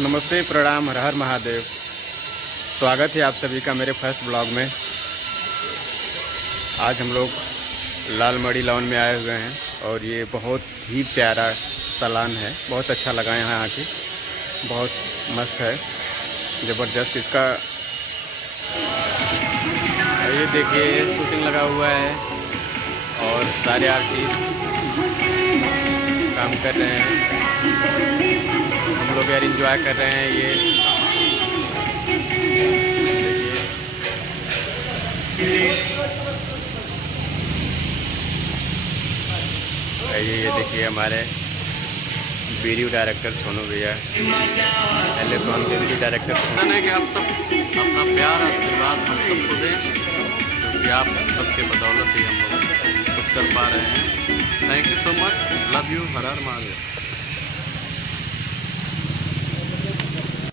नमस्ते, प्रणाम, हर हर महादेव। स्वागत है आप सभी का मेरे फर्स्ट ब्लॉग में। आज हम लोग लालमड़ी लॉन में आए हुए हैं और ये बहुत ही प्यारा सलान है। बहुत अच्छा लगा यहाँ आके, बहुत मस्त है, ज़बरदस्त। इसका ये देखिए शूटिंग लगा हुआ है और सारे आर्टिस्ट काम कर रहे हैं। हम लोग यार एंजॉय कर रहे हैं। ये देखिए हमारे वीडियो डायरेक्टर सोनू भैया, पहले तो हम वीडियो डायरेक्टर है कि आप सब अपना प्यार आशीर्वाद हम सबको दें, क्योंकि आप सबके बदौलत ही हम लोग कुछ कर पा रहे हैं। Thank you so much, love you, her her Mahadev.